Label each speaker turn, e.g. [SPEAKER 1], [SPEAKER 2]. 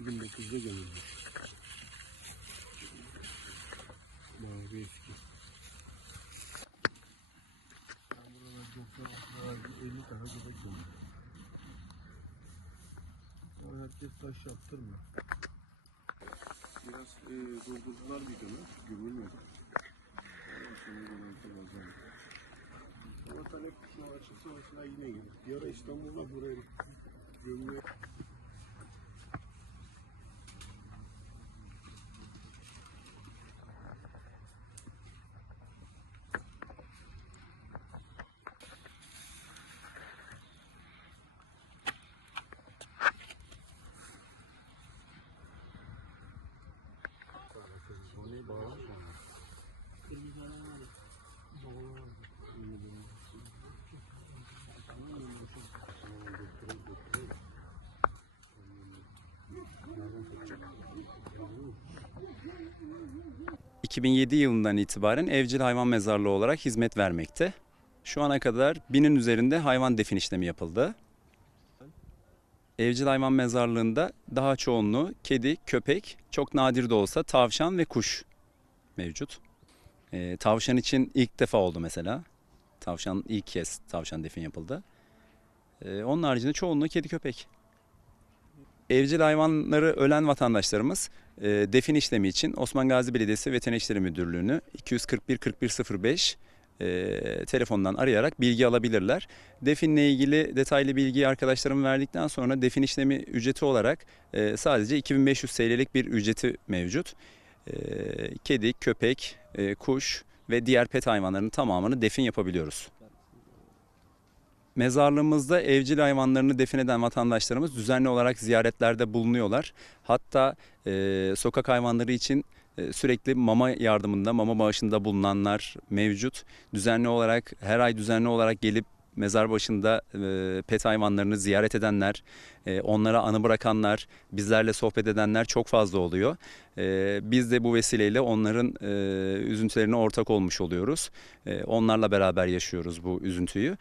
[SPEAKER 1] 2009'da gömüldü. Mavi eski. Ben buralar 96'larda 50 tane köpek gömüldü. Ama herkes taş yaptırmıyor. Biraz e, doldurdular bir dönem. Gömülmedi. Ondan sonra gömüldü bazen. Ama talep savaşı savaşına yine gelir. Bir ara İstanbul'a buraya gömüyor.
[SPEAKER 2] 2007 yılından itibaren evcil hayvan mezarlığı olarak hizmet vermekte. Şu ana kadar binin üzerinde hayvan defin işlemi yapıldı. Evcil hayvan mezarlığında daha çoğunluğu kedi, köpek, çok nadir de olsa tavşan ve kuş mevcut. Ee, tavşan için ilk defa oldu mesela. Tavşan ilk kez tavşan defin yapıldı. Ee, onun haricinde çoğunluğu kedi, köpek. Evcil hayvanları ölen vatandaşlarımız e, defin işlemi için Osman Gazi Belediyesi Veteriner İşleri Müdürlüğü'nü 241 4105 e, telefondan arayarak bilgi alabilirler. Definle ilgili detaylı bilgiyi arkadaşlarım verdikten sonra defin işlemi ücreti olarak e, sadece 2500 TL'lik bir ücreti mevcut. E, kedi, köpek, e, kuş ve diğer pet hayvanların tamamını defin yapabiliyoruz. Mezarlığımızda evcil hayvanlarını defin eden vatandaşlarımız düzenli olarak ziyaretlerde bulunuyorlar. Hatta e, sokak hayvanları için e, sürekli mama yardımında, mama bağışında bulunanlar mevcut. Düzenli olarak, her ay düzenli olarak gelip mezar başında e, pet hayvanlarını ziyaret edenler, e, onlara anı bırakanlar, bizlerle sohbet edenler çok fazla oluyor. E, biz de bu vesileyle onların e, üzüntülerine ortak olmuş oluyoruz. E, onlarla beraber yaşıyoruz bu üzüntüyü.